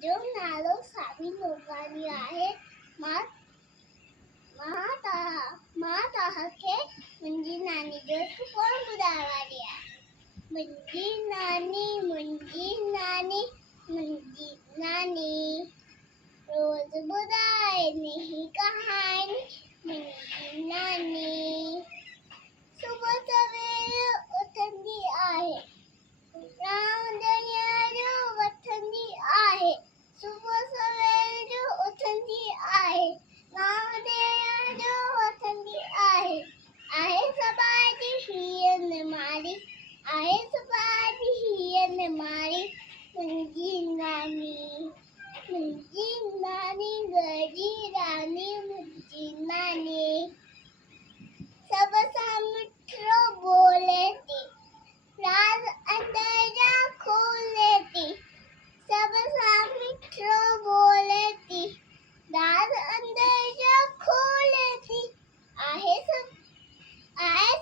मुंहिंजो नालो सावी नोटवानी आहे। मां तव्हांखे मुंहिंजी नानी जो सुफ़ोन ॿुधाइण वारी आहियां। मुंहिंजी नानी रोज़ ॿुधाए नई कहानी। मुंहिंजी नानी सुबुह सवेर उथंदी आहे, रांदि वठंदी आहे। सुबुह सवेर उथंदी आहे, रांदि वठंदी आहे। आहे सुभाउ जी हीअ निमारी, आहे सुभाउ जी हीअ निमारी। मुंहिंजी नानी घर जी रानी। मुंहिंजी नानी सब सां मिठो बोले थी, राज अंदर जा खोले थी। सब सां मिठो बोले थी, राज अंदर जा खोले थी। आहे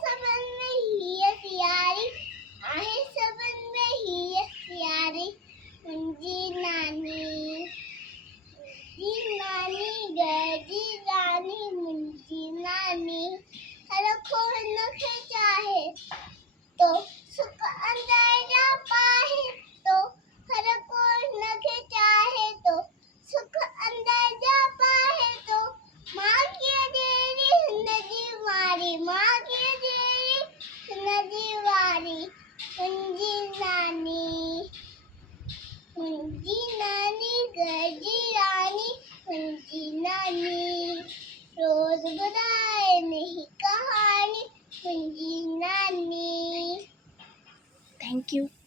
सबन में हीअ सियारी, आहे सबन में हीअ सियारी। मुंहिंजी नानी घर जी रानी। मुंहिंजी नानी हर को हिनखे चाहे तो सुख अंदर जा पाहे तो, हर को हिनखे चाहे तो सुख अंदर जा पाहे तो। मां कीअं जहिड़ी हिनजी वारी, मां कीअं जहिड़ी हिनजी वारी। मुंहिंजी नानी घर जी रानी। मुंहिंजी नानी रोज़ ॿुधाए नई कहानी। मुंहिंजी नानी। Thank you.